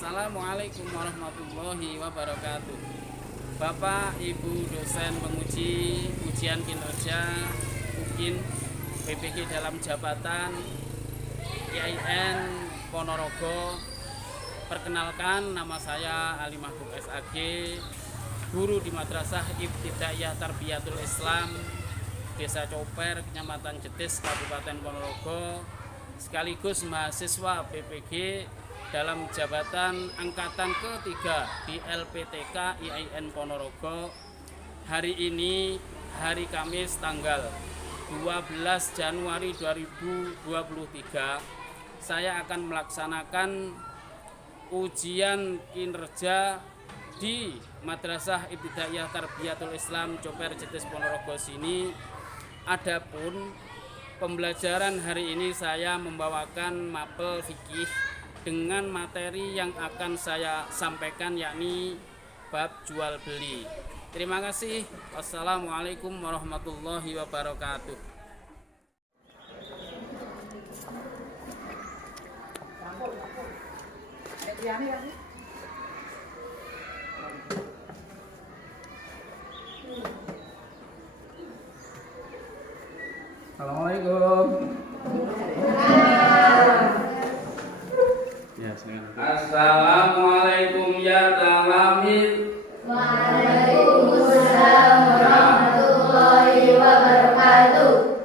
Assalamualaikum warahmatullahi wabarakatuh. Bapak, Ibu, dosen penguji ujian kinerja UKIN BPG dalam jabatan IAIN Ponorogo. Perkenalkan, nama saya Ali Mahbub SAG, guru di Madrasah Ibtidaiyah Tarbiyatul Islam, Desa Coper, Kecamatan Jetis, Kabupaten Ponorogo, sekaligus mahasiswa BPG dalam jabatan angkatan ketiga di LPTK IAIN Ponorogo. Hari ini hari Kamis tanggal 12 Januari 2023, saya akan melaksanakan ujian kinerja di Madrasah Ibtidaiyah Tarbiyatul Islam Coper Jetis Ponorogo sini. Adapun pembelajaran hari ini saya membawakan mapel fikih dengan materi yang akan saya sampaikan, yakni bab jual beli. Terima kasih. Wassalamualaikum warahmatullahi wabarakatuh. Assalamualaikum. Assalamualaikum ya talamid. Waalaikumsalam warahmatullahi wabarakatuh.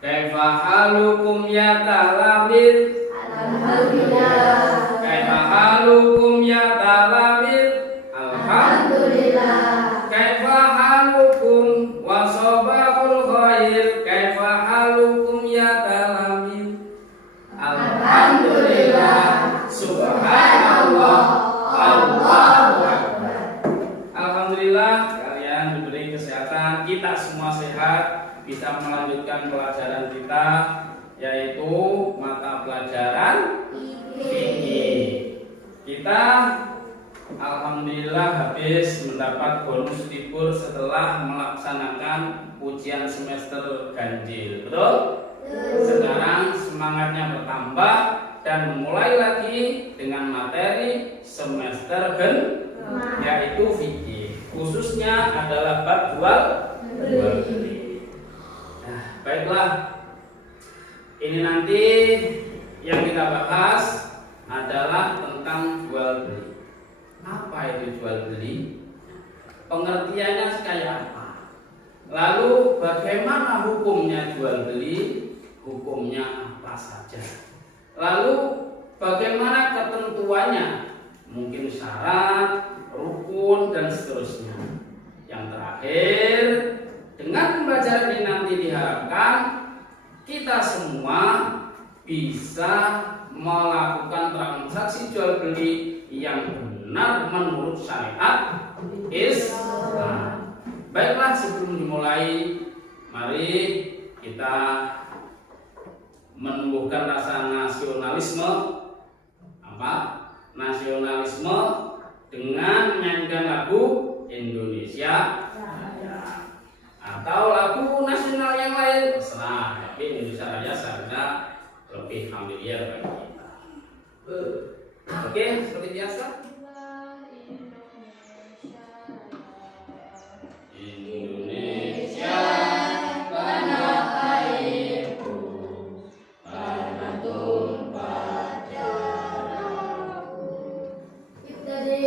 Kaifa halukum ya talamid? Alhamdulillah. Kaifa halukum ya talamid? Alhamdulillah. Kaifa halukum wa sabahul khair? Kaifa halukum ya talamid? Alhamdulillah. Subhanallah. Allahu Akbar. Alhamdulillah, kalian diberi kesehatan, kita semua sehat, bisa melanjutkan pelajaran kita, yaitu mata pelajaran fikih. Kita alhamdulillah habis mendapat bonus libur setelah melaksanakan ujian semester ganjil. Betul? Sekarang semangatnya bertambah dan memulai lagi dengan materi semester genap, yaitu fikih. Khususnya adalah bab jual beli. Nah, baiklah. Ini nanti yang kita bahas adalah tentang jual beli. Apa itu jual beli? Pengertiannya kayak apa? Lalu bagaimana hukumnya jual beli? Hukumnya apa saja? Lalu bagaimana ketentuannya? Mungkin syarat, rukun, dan seterusnya. Yang terakhir, dengan pembelajaran ini nanti diharapkan kita semua bisa melakukan transaksi jual beli yang benar menurut syariat Islam. Baiklah, sebelum dimulai, mari kita menumbuhkan rasa nasionalisme. Apa? Nasionalisme dengan menyanyikan lagu Indonesia Raya atau lagu nasional yang lain, terserah. Tapi Indonesia Raya seharusnya lebih familiar bagi kita. Oke, seperti biasa. Indonesia tanah airku, tanah tumpah darahku. Ibtadi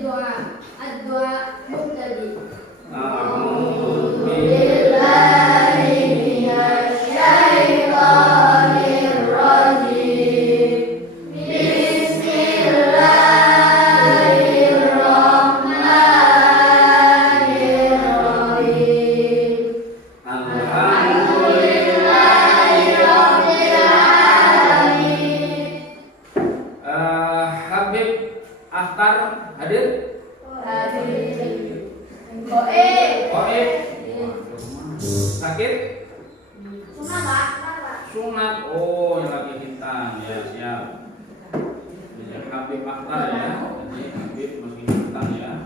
doa. Ad-doa mubtadi. A'udzu Billahi minasyaitonir rajim. Bismillahirrahmanirrahim. Alhamdulillahirabbil alamin. Habib Akhtar hadir? Sakit? Sunat. Oh, yang lagi hitam. Ya, siap. Ini Habib Akhtar ya. Jadi Habib masih hitam ya.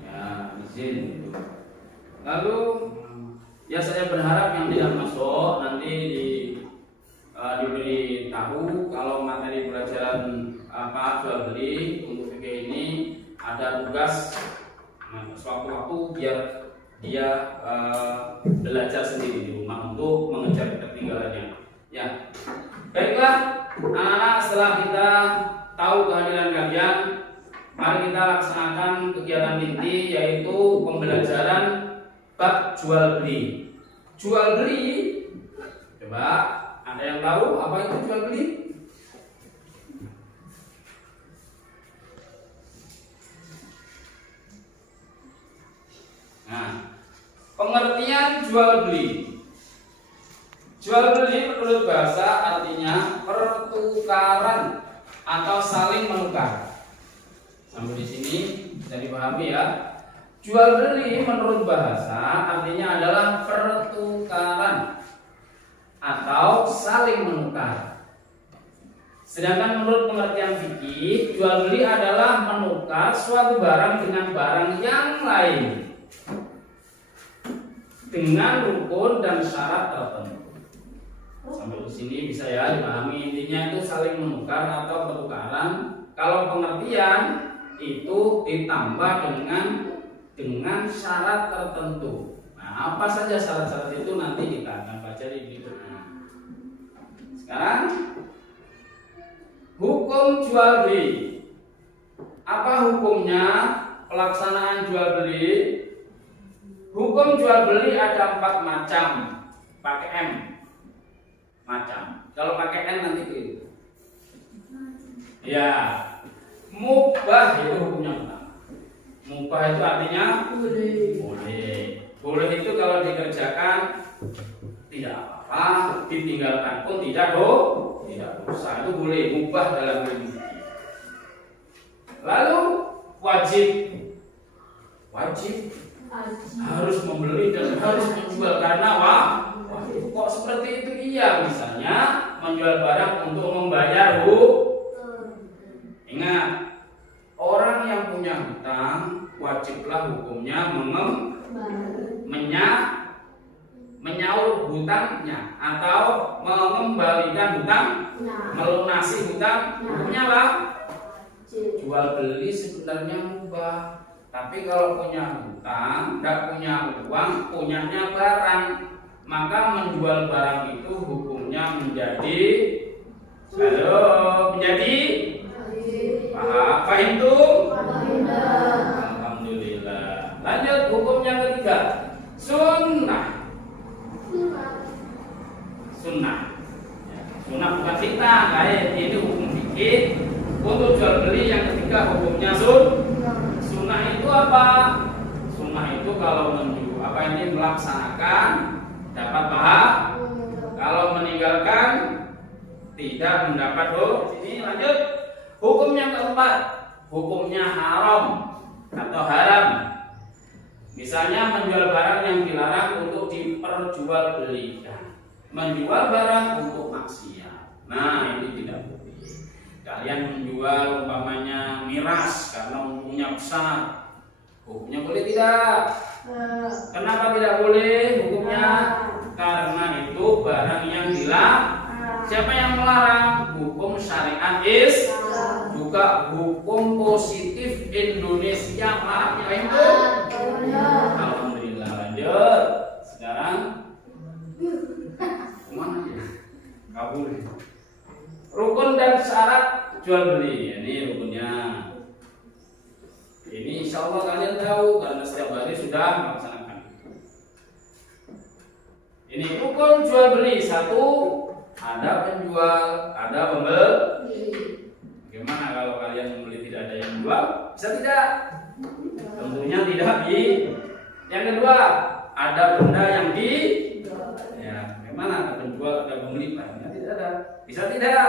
Ya, izin itu. Lalu ya saya berharap yang tidak masuk nanti diberi tahu kalau materi pelajaran jual beli untuk fikih ini ada tugas sewaktu-waktu biar dia belajar sendiri di rumah untuk mengejar ketinggalannya. Ya, baiklah anak-anak, setelah kita tahu kehadiran kalian, mari kita laksanakan kegiatan inti yaitu pembelajaran bab jual beli. Jual beli, coba ada yang tahu apa itu jual beli? Nah, pengertian jual beli. Jual beli menurut bahasa artinya pertukaran atau saling menukar. Sampai di sini bisa dipahami ya. Jual beli menurut bahasa artinya adalah pertukaran atau saling menukar. Sedangkan menurut pengertian fikih, jual beli adalah menukar suatu barang dengan barang yang lain dengan rukun dan syarat tertentu. Sampai di sini bisa ya dipahami, intinya itu saling menukar atau pertukaran. Kalau pengertian itu ditambah dengan syarat tertentu. Nah, apa saja syarat-syarat itu nanti kita akan baca di berikutnya. Sekarang hukum jual beli. Apa hukumnya pelaksanaan jual beli? Hukum jual beli ada 4 macam, pakai M macam. Kalau pakai N nanti itu. Ya, mubah itu hukumnya pertama. Mubah itu artinya boleh. Boleh itu kalau dikerjakan tidak apa-apa, ditinggalkan pun tidak dosa. Itu boleh, mubah dalam ilmu. Lalu wajib harus membeli dan harus menjual karena kok seperti itu iya, misalnya menjual barang untuk membayar ingat, orang yang punya hutang wajiblah hukumnya menyaur hutangnya atau mengembalikan hutang, melunasi hutang. Hukumnya apa? Jual beli sebenarnya mubah. Tapi kalau punya hutang, tidak punya uang, punyanya barang, maka menjual barang itu hukumnya menjadi apa itu? Alhamdulillah. Lanjut hukum yang ketiga, sunnah. Sunnah bukan fitnah, ini hukum fikih. Untuk jual beli yang ketiga hukumnya sunnah itu apa? Sunnah itu kalau melaksanakan dapat pahala, kalau meninggalkan tidak mendapat Ini lanjut hukum yang keempat, hukumnya haram atau haram. Misalnya menjual barang yang dilarang untuk diperjualbelikan, menjual barang untuk maksiat. Nah, ini tidak boleh. Kalian menjual umpamanya miras karena untungnya besar, hukumnya boleh tidak? Kenapa tidak boleh hukumnya? Karena itu barang yang dilarang. Siapa yang melarang? Hukum syariat juga hukum positif Indonesia melarangnya itu. Alhamdulillah. Lanjut. Sekarang kemana ya? Kabur. Rukun dan syarat jual beli. Ini rukunnya. Ini insya Allah kalian tahu karena setiap hari sudah melaksanakan. Ini rukun jual beli. 1, ada penjual, ada pembeli. Bagaimana kalau kalian membeli tidak ada yang jual? Bisa tidak? Tentunya tidak. Yang kedua, ada benda yang ya, bagaimana ada penjual, ada pembeli, barangnya tidak ada. Bisa tidak?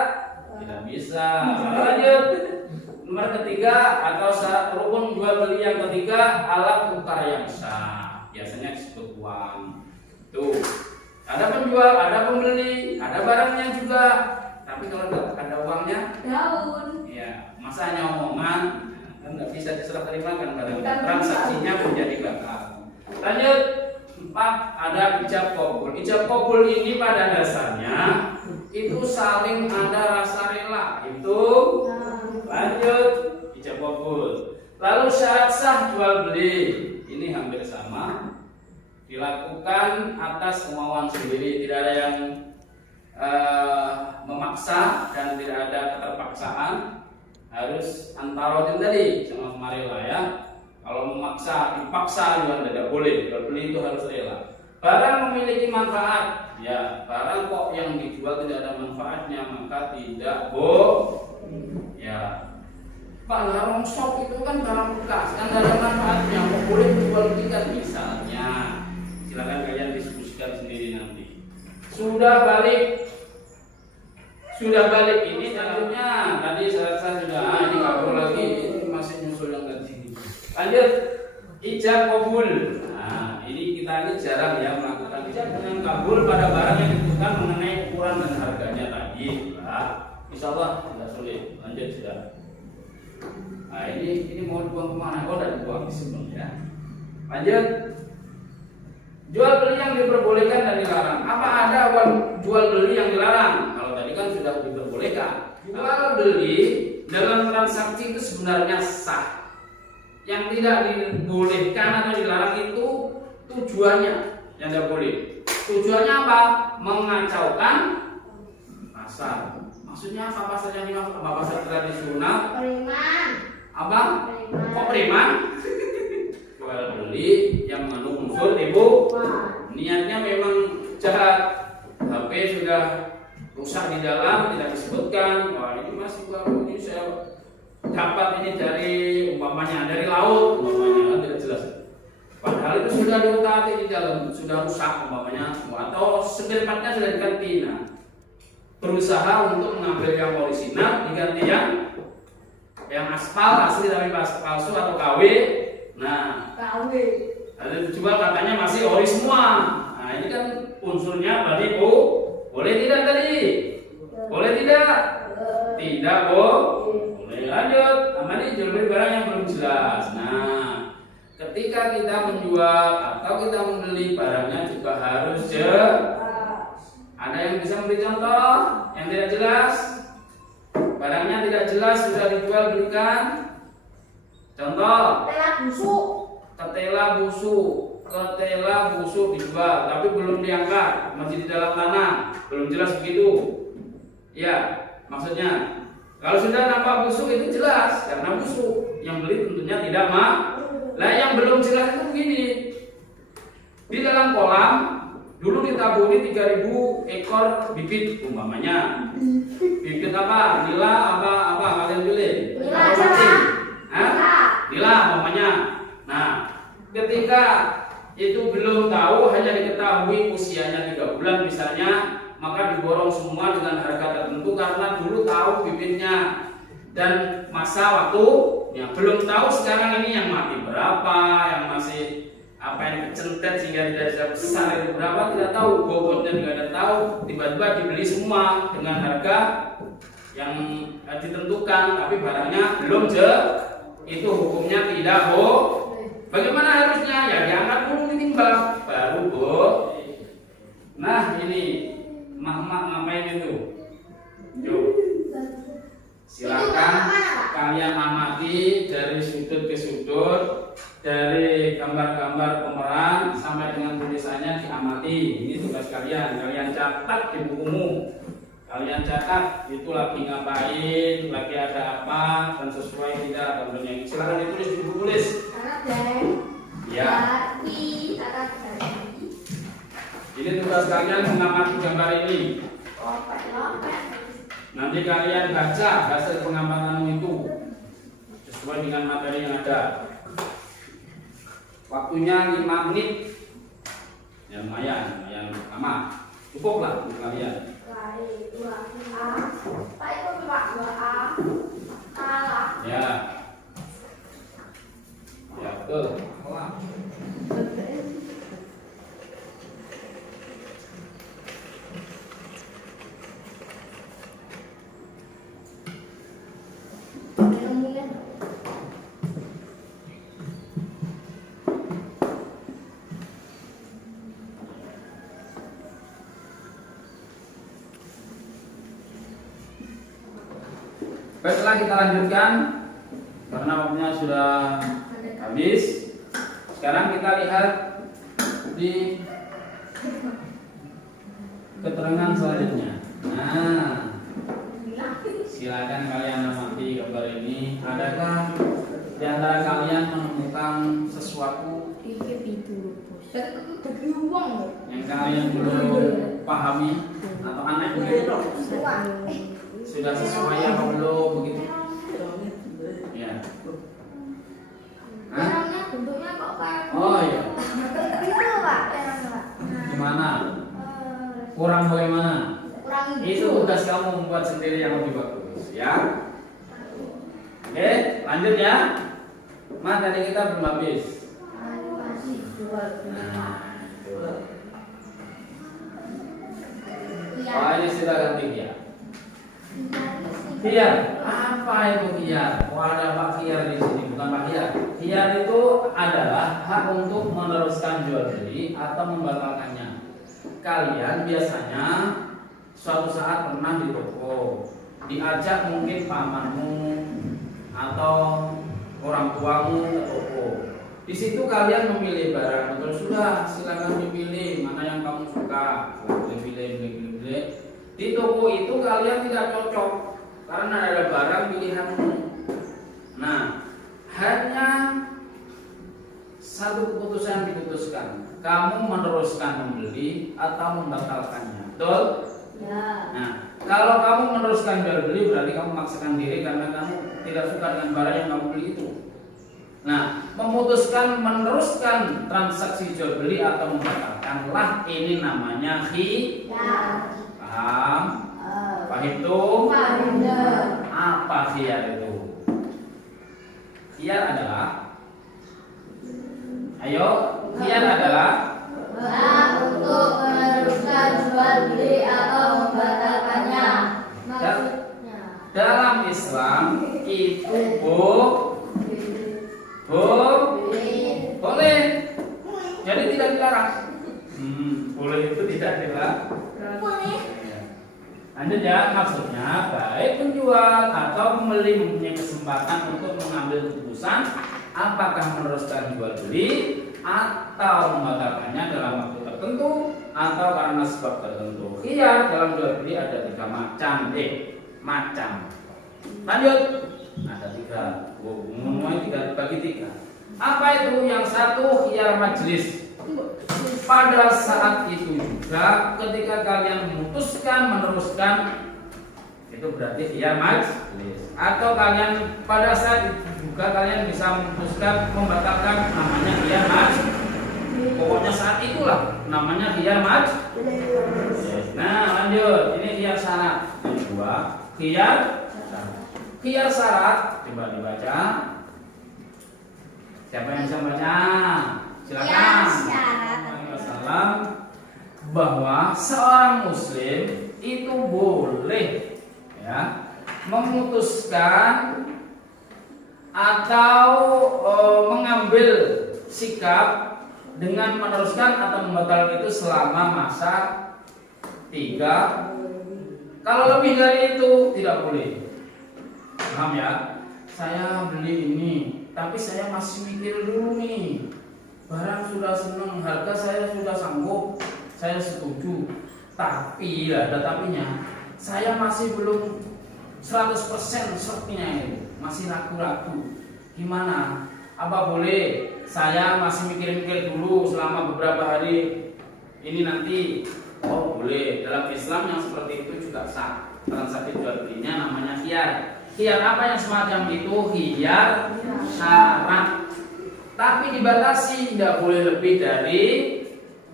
Tidak bisa. Lanjut. Nomor ketiga atau rukun jual beli yang ketiga, alat tukar yang sah. Biasanya disebut uang. Tuh. Ada penjual, ada pembeli, ada barangnya juga. Tapi kalau ada uangnya, daun. Ya, masa hanya omongan, kan nggak bisa diserah terimakan barangnya. Transaksinya menjadi batal. Lanjut. 4, ada ijab qabul. Ijab qabul ini pada dasarnya itu saling ada rasa rela. Itu Lanjut, ijab kabul. Lalu syarat sah jual beli ini hampir sama, dilakukan atas kemauan sendiri, tidak ada yang memaksa dan tidak ada keterpaksaan. Harus antarodin tadi sama rela ya. Kalau memaksa, dipaksa juga tidak boleh. Jual beli itu harus rela. Barang memiliki manfaat, ya barang kok yang dijual tidak ada manfaatnya maka tidak boleh. Ya, Pak, larang shop itu kan barang bekas, kan tidak ada manfaatnya, kok boleh dijual belikan misalnya. Silakan kalian diskusikan sendiri nanti. Sudah balik ini tentunya tadi saya sudah ini kabur lagi, ini masih nyusul yang tadi. Lanjut, ijab kabul. Nah, ini kita ini jarang ya melakukan ijab dengan kabul pada barang yang ditentukan mengenai ukuran dan harganya tadi. Nah, insya Allah tidak sulit. Lanjut sudah. Nah, ini mau dibuang kemana? Oh, udah dibuang sebenarnya. Lanjut. Jual beli yang diperbolehkan dan dilarang. Apa ada jual beli yang dilarang? Kalau tadi kan sudah diperbolehkan. Jual beli dalam transaksi itu sebenarnya sah. Yang tidak dibolehkan atau dilarang itu tujuannya yang tidak boleh. Tujuannya apa? Mengacaukan pasar. Maksudnya apa pasar yang dimaksud? Apa pasar tradisional? Preman. Apa? Kok preman? Jual beli yang mengandung unsur tipu. Niatnya memang jahat. HP sudah rusak di dalam, tidak disebutkan. Wah, ini masih baru, ini saya dapat ini dari umpamanya dari laut, umpamanya kan tidak jelas. Padahal itu sudah diutak di dalam, sudah rusak umpamanya, atau spare partnya sudah diganti. Nah, berusaha untuk mengambil yang orisinal diganti yang aspal asli tapi palsu atau KW. Nah, KW. Ada dijual katanya masih ori semua. Nah, ini kan unsurnya berarti boleh tidak tadi? Boleh tidak? Tidak boleh. Lanjut. Ini jual beli barang yang belum jelas. Nah, ketika kita menjual atau kita membeli barangnya juga harus jelas. Ada yang bisa memberi contoh yang tidak jelas? Barangnya tidak jelas sudah dijual belikan. Contoh. Ketela busuk dijual tapi belum diangkat, masih di dalam tanah, belum jelas begitu. Ya, maksudnya kalau sudah nampak busuk itu jelas karena busuk. Yang beli tentunya tidak mah. Lah yang belum jelas itu begini. Di dalam kolam dulu ditaburi 3.000 ekor bibit umpamanya. Bibit apa? Nila apa kalian pilih? Nila umpamanya. Nah, ketika itu belum tahu, hanya diketahui usianya 3 bulan misalnya, maka diborong semua dengan harga tertentu karena dulu tahu bibitnya dan masa waktu yang belum tahu sekarang ini yang mati berapa, yang masih apa yang kecentet sehingga tidak bisa besar itu berapa tidak tahu, bobotnya juga tidak tahu, tiba-tiba dibeli semua dengan harga yang ditentukan tapi barangnya belum itu hukumnya tidak boleh. Bagaimana harusnya? Ya diangkat dulu ditimbang baru boleh. Nah ini mak ngapain itu? Yuk silakan kalian amati dari sudut ke sudut, dari gambar-gambar pemeran sampai dengan tulisannya diamati. Ini tugas kalian, kalian catat di bukumu. Kalian catat itu lagi ngapain, lagi ada apa, dan sesuai tidak tentunya. Silakan ditulis di buku tulis. Ya. Ini tugas kalian mengamati gambar ini. Nanti kalian baca hasil pengamatanmu itu sesuai dengan materi yang ada. Waktunya 5 menit. Ya lumayan lama. Cukuplah untuk kalian. Ya. Ya, betul. Baiklah, kita lanjutkan karena waktunya sudah habis. Sekarang kita lihat di keterangan selanjutnya. Nah, silakan kalian amati gambar ini. Adakah di antara kalian menemukan sesuatu yang kalian belum pahami atau aneh begitu? Sudah sesuai apa belum begitu? Ya. Hah? Bentuknya kok kayak Oh iya. gitu Pak, Pak. Gimana? Kurang bagaimana? Kurang Itu tugas kamu membuat sendiri yang lebih bagus, ya. Oke, lanjut ya. Materi kita belum habis. Oh, ini sudah ganti ya. Khiyar, apa itu khiyar? Oh, ada Pak Khiyar di sini, bukan Pak Khiyar. Khiyar itu adalah hak untuk meneruskan jual beli atau membatalkannya. Kalian biasanya suatu saat pernah di toko, diajak mungkin pamanmu atau orang tuamu ke toko. Di situ kalian memilih barang, betul sudah, silakan dipilih mana yang kamu suka. Pilih. Di toko itu kalian tidak cocok karena ada barang pilihanmu. Nah, hanya satu keputusan diputuskan. Kamu meneruskan membeli atau membatalkannya. Betul? Ya. Nah, kalau kamu meneruskan jual beli berarti kamu memaksakan diri karena kamu tidak suka dengan barang yang kamu beli itu. Nah, memutuskan meneruskan transaksi jual beli atau membatalkanlah ini namanya khiyar. Paham? Fahimtum? Apa khiyar itu? Khiyar adalah, ayo, khiyar adalah Hak untuk meneruskan jual beli atau membatalkannya. Maksudnya dalam Islam itu boleh, jadi tidak dilarang. Boleh itu tidak dilarang. boleh. Lanjut ya, maksudnya baik penjual atau pembeli mempunyai kesempatan untuk mengambil keputusan apakah meneruskan jual beli atau membatalkannya dalam waktu tertentu atau karena sebab tertentu. Khiyar dalam jual beli ada 3 macam. Lanjut, ada 3. Ngomongnya 3 bagi 3. Apa itu? Yang satu khiyar majlis. Pada saat itu juga ketika kalian memutuskan meneruskan, itu berarti khiyar majlis. Atau kalian pada saat itu juga kalian bisa memutuskan membatalkan, namanya khiyar majlis. Pokoknya saat itulah namanya khiyar majlis. Nah, lanjut. Ini khiyar syarat. Yang kedua, khiyar syarat. Coba dibaca. Siapa yang bisa baca? Silakan. Bahwa seorang muslim itu boleh ya memutuskan atau mengambil sikap dengan meneruskan atau membatalkan itu selama masa 3. Kalau lebih dari itu tidak boleh. Paham ya? Saya beli ini, tapi saya masih mikir dulu nih. Barang sudah senang, harga saya sudah sanggup, saya setuju. Tapi ada tapinya, saya masih belum 100% sertnya itu, masih ragu-ragu. Gimana? Apa boleh saya masih mikir-mikir dulu selama beberapa hari ini nanti? Oh boleh. Dalam Islam yang seperti itu juga sah. Transaksi jual belinya namanya khiyar. Khiyar apa yang semacam itu? Khiyar syarat. Tapi dibatasi, tidak boleh lebih dari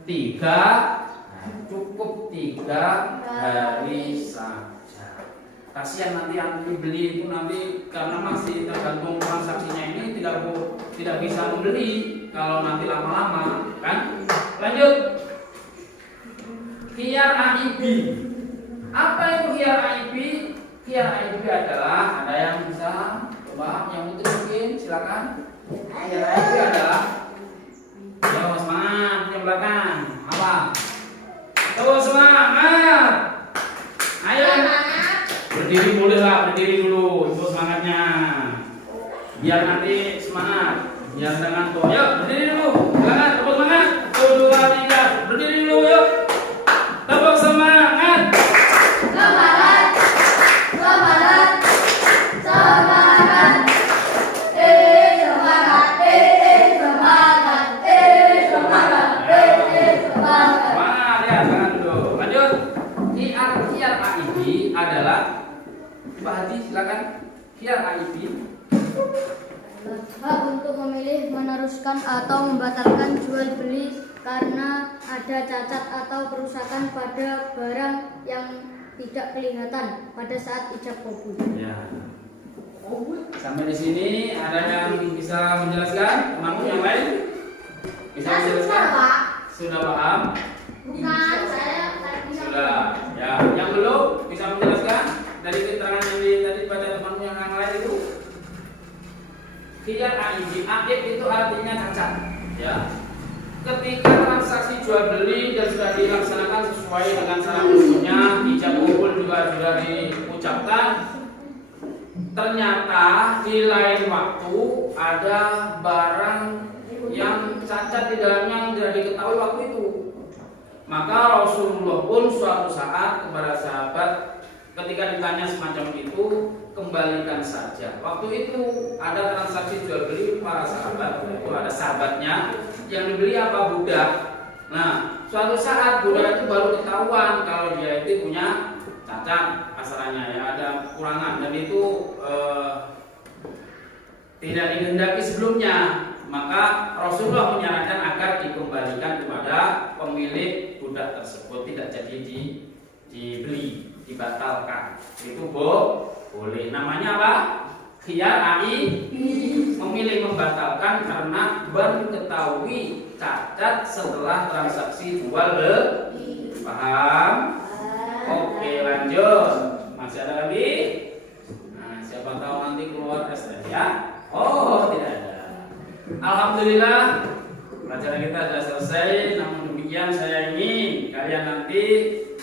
3, cukup 3 hari saja. Kasihan nanti yang dibeli itu nanti karena masih tergantung transaksinya ini tidak bisa membeli kalau nanti lama-lama, kan? Lanjut. Khiyar AIB. Apa itu khiyar AIB? Khiyar AIB adalah, ada yang bisa coba yang itu mungkin silakan. Khiyar AIB adalah, ayo semangat yang belakang. Apa? Tuh semangat. Ayo. Berdiri boleh lah, berdiri dulu. biar nanti semangat, biar nggak ngantuk. Yuk berdiri dulu, silakan tepuk semangat. 1, 2, 3, berdiri dulu yuk. Tepuk semangat. Semangat, semangat, semangat. Semangat, semangat, semangat. Semangat ya, semangat dulu. Lanjut. Kiar AIB adalah Pak Haji, silakan. Kiar AIB. Hak untuk memilih, meneruskan atau membatalkan jual beli karena ada cacat atau kerusakan pada barang yang tidak kelihatan pada saat ijab kabul. Ya. Sampai di sini ada yang bisa menjelaskan? Temanmu yang lain? Bisa menjelaskan? Pak. Sudah paham? Bukan, saya bisa. Sudah. Ya, yang belum bisa menjelaskan dari keterangan yang tadi pada temanmu yang lain itu? Khiyar AIB, AIB itu artinya cacat. Ya. Ketika transaksi jual beli dan sudah dilaksanakan sesuai dengan syarat usulnya, ijab kabul juga sudah diucapkan, ternyata di lain waktu ada barang yang cacat di dalamnya yang tidak diketahui waktu itu. Maka Rasulullah pun suatu saat kepada sahabat ketika ditanya semacam itu, kembalikan saja. Waktu itu ada transaksi jual beli para sahabat, itu ada sahabatnya yang dibeli apa budak. Nah, suatu saat budak itu baru ketahuan kalau dia itu punya cacat asalnya, ya ada kekurangan dan itu tidak dikehendaki sebelumnya. Maka Rasulullah menyarankan agar dikembalikan kepada pemilik budak tersebut, tidak jadi dibeli, dibatalkan. Itu boleh. Namanya apa? Khiyar AIB, memilih membatalkan karena baru ketahui cacat setelah transaksi jual beli. Paham? Oke, lanjut. Masih ada lagi? Nah, siapa tahu nanti keluar ST ya? Oh, tidak ada. Alhamdulillah, pelajaran kita sudah selesai. Namun demikian saya ingin kalian nanti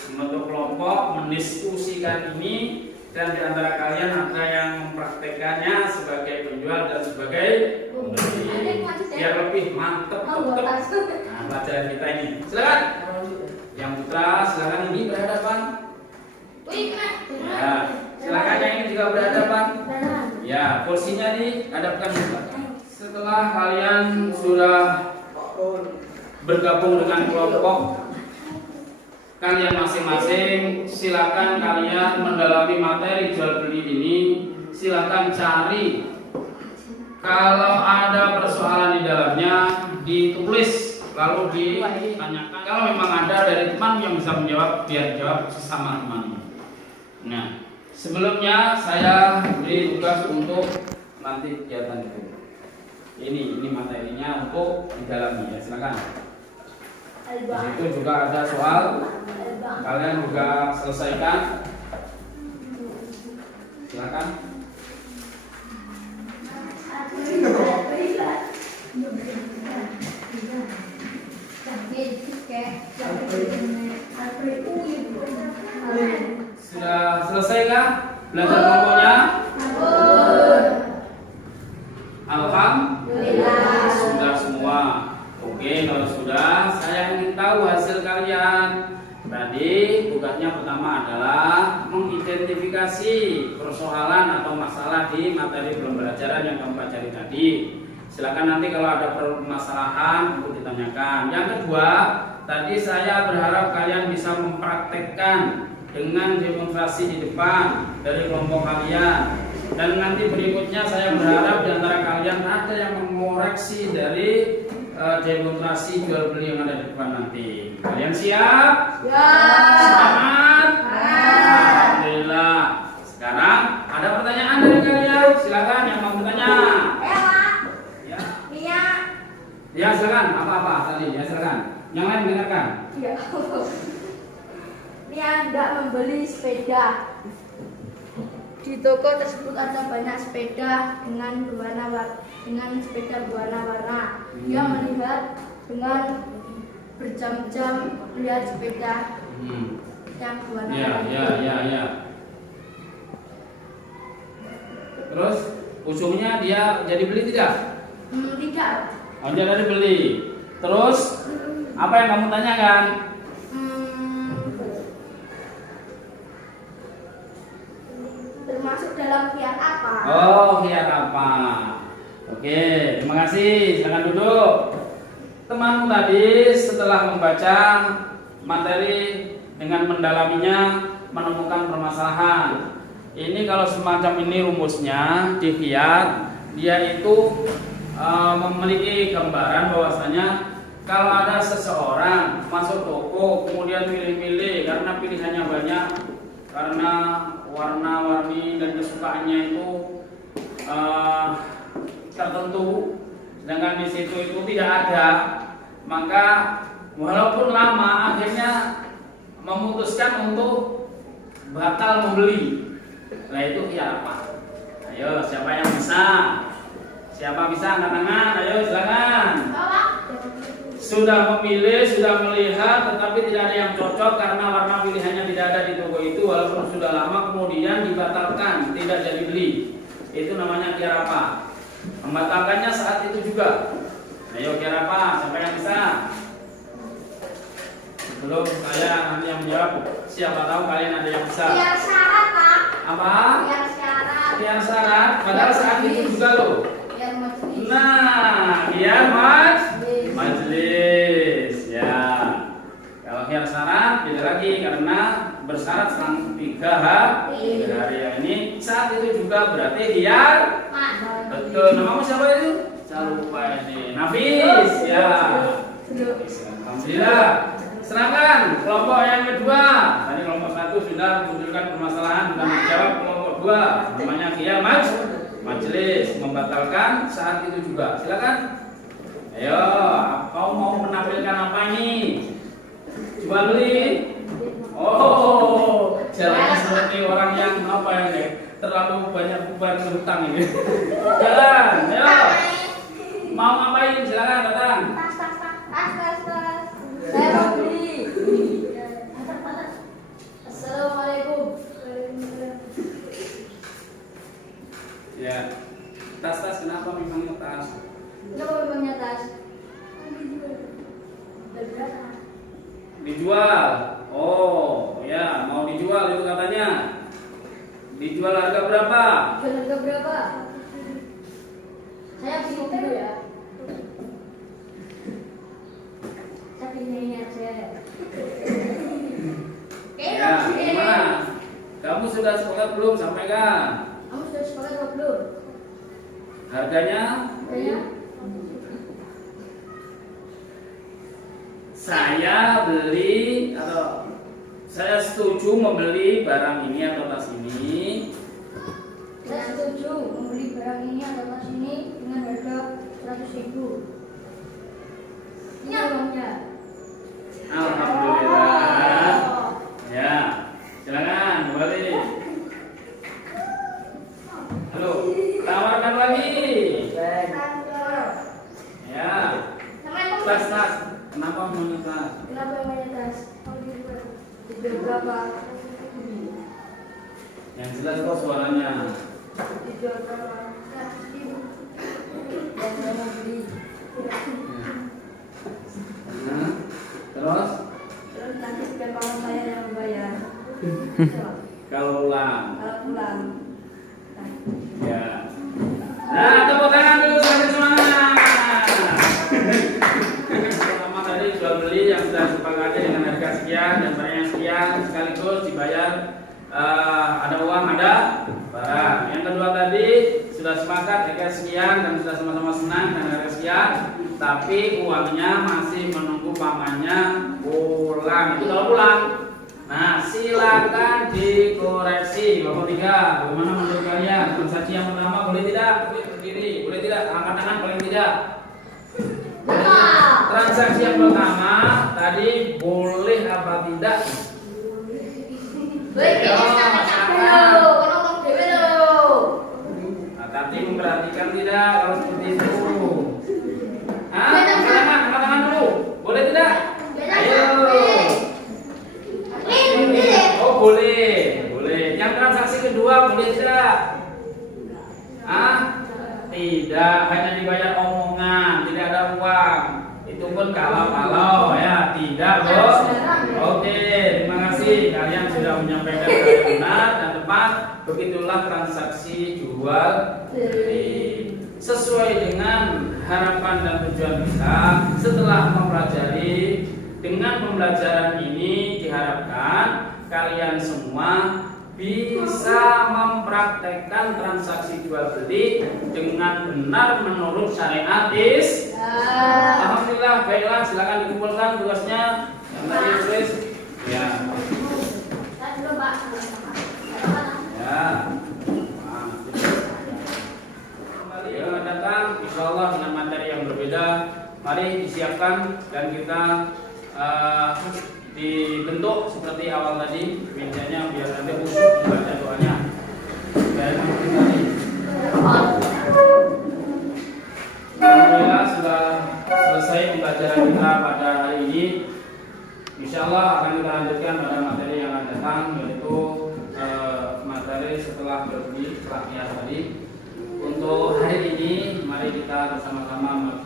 membentuk kelompok, mendiskusikan ini, dan di antara kalian ada yang mempraktekannya sebagai penjual dan sebagai pembeli, biar lebih mantep. Nah, pelajaran kita ini. Silakan. Yang putra, silakan ini berhadapan. Ya, silakan yang ini juga berhadapan. Ya, kursinya dihadapkan ke belakang. Setelah kalian sudah bergabung dengan kelompok kalian masing-masing, silakan kalian mendalami materi jual beli ini. Silakan cari, kalau ada persoalan di dalamnya ditulis lalu ditanyakan. Kalau memang ada dari teman yang bisa menjawab, biar jawab sesama teman. Nah, sebelumnya saya beri tugas untuk nanti kegiatan itu. Ini materinya untuk didalami ya, silakan. Di situ juga ada soal, kalian juga selesaikan. Silakan. Sudah selesaikah belajar kelompoknya? Alhamdulillah sudah semua. Oke, kalau sudah, saya ingin tahu hasil kalian. Tadi tugasnya pertama adalah mengidentifikasi persoalan atau masalah di materi pembelajaran yang kamu pelajari tadi. Silakan nanti kalau ada permasalahan untuk ditanyakan. Yang kedua, tadi saya berharap kalian bisa mempraktekkan dengan demonstrasi di depan dari kelompok kalian. Dan nanti berikutnya saya berharap di antara kalian ada yang mengoreksi dari demonstrasi jual beli yang ada di depan nanti. Kalian siap? Ya. Semangat? Alhamdulillah. Sekarang ada pertanyaan dari kalian. Silakan yang mau bertanya. Ya. Ya silakan. Apa-apa tadi? Ya silakan. Yang lain dengarkan. Ya. Ini Anda membeli sepeda. Di toko tersebut ada banyak sepeda dengan sepeda berwarna-warna. Dia melihat dengan berjam-jam melihat sepeda yang berwarna-warna. Ya. Terus Ujungnya dia jadi beli tidak? Tidak. Oh, dia dari beli. Terus apa yang kamu tanyakan? Termasuk dalam kiat apa? Oh, kiat apa? Oke, terima kasih. Silakan duduk. Temanmu tadi setelah membaca materi dengan mendalaminya menemukan permasalahan. Ini kalau semacam ini rumusnya di kiat, dia itu memiliki gambaran bahwasanya kalau ada seseorang masuk toko kemudian pilih-pilih karena pilihannya banyak, karena warna-warni dan kesukaannya itu tertentu, sedangkan di situ itu tidak ada, maka walaupun lama akhirnya memutuskan untuk batal membeli. Nah itu kiat apa? Ayo siapa yang bisa? Siapa bisa angkat tangan? Ayo silakan. Sudah memilih, sudah melihat, tetapi tidak ada yang cocok karena warna pilihannya tidak ada di toko itu, walaupun sudah lama kemudian dibatalkan, tidak jadi beli. Itu namanya kiat apa? Membatalkannya saat itu juga. Ayo kiat apa? Siapa yang bisa? Belum, saya nanti yang menjawab. Siapa tahu kalian ada yang bisa. Kiat syarat, Pak. Apa? Kiat syarat. Kiat syarat. Padahal saat itu juga loh. Kiat majelis. Nah, kiat majelis. Ya. Kalau kiat syarat beda lagi karena bersyarat selama 3 hari. Ini saat itu juga berarti kiat. Betul. Namamu siapa itu? Saya lupa ini. Nafis. Ya. Alhamdulillah. Serahkan kelompok yang kedua. Tadi kelompok 1 sudah menunjukkan permasalahan dan menjawab. Kelompok 2 namanya kiat majelis, membatalkan saat itu juga. Silakan. Ayo, kau mau menampilkan apa ini? Jual beli. Oh, jalannya seperti orang yang apa ini? Terlalu banyak beban hutang ini. Jalan, ayo. Mau ngapain? Silakan datang. Tas. Saya mau beli. Assalamualaikum. Ya, tas kenapa memangnya tas? Kenapa memangnya tas? Dijual. Oh, ya mau dijual itu katanya. Dijual harga berapa? Harga berapa? Saya bingung dulu ya. Saya bingung aja. Ya, gimana? Kamu sudah sepakat belum? Sampaikan. Kamu sudah sepakat atau belum? Harganya? Harganya? Saya beli atau saya setuju membeli barang ini atau tas ini. Saya setuju membeli barang ini atau tas ini dengan harga 100.000. Ini uangnya. Alhamdulillah. Ya, silakan kembali. Halo, tawarkan lagi. Ya, tas. Kenapa mau tas? Kenapa namanya tas? Dijual berapa? Yang jelas kok suaranya. Dijual berapa? 100.000. Dan saya mau beli. Terus Nanti biar kamu saya yang membayar. kalau pulang. Kalau pulang. Ya. Nah, tepuk tangan dulu sampai semangat. Pertama tadi jual beli yang sudah sepakati dengan harga sekian dan barangnya sekian sekaligus dibayar. Ada uang, ada barang. Yang kedua tadi sudah sepakat harga sekian dan sudah sama-sama senang dengan harga sekian, tapi uangnya masih menunggu pamannya pulang. Itu kalau pulang. Nah, silakan dikoreksi. Kelompok 3, bagaimana menurut kalian? Transaksi yang pertama boleh tidak? Boleh berdiri, boleh tidak? Angkat tangan paling tidak. Transaksi yang pertama tadi boleh apa tidak? Nah, tadi memperhatikan tidak kalau seperti itu? Angkat tangan dulu. Boleh tidak? Ayo. Oh boleh. Yang transaksi kedua boleh tidak? tidak hanya dibayar omongan, tidak ada uang. Itu pun kalau ya, tidak bos. Oke, terima kasih kalian sudah menyampaikan dengan benar dan tepat. Begitulah transaksi jual beli sesuai dengan harapan dan tujuan kita. Setelah mempelajari, dengan pembelajaran ini diharapkan kalian semua bisa mempraktekkan transaksi jual beli dengan benar menurut syariat Alhamdulillah. Baiklah, silakan dikumpulkan tugasnya. Yang tadi tulis ya. Ya. Kembali yang datang, insya Allah dengan materi yang berbeda. Mari disiapkan dan kita dibentuk seperti awal tadi, mejanya biar nanti khusus membaca doanya. Alhamdulillah sudah selesai pembelajaran kita pada hari ini. Insya Allah akan kita lanjutkan pada materi yang akan datang, yaitu materi setelah berbudi setelah tadi. Untuk hari ini, mari kita bersama-sama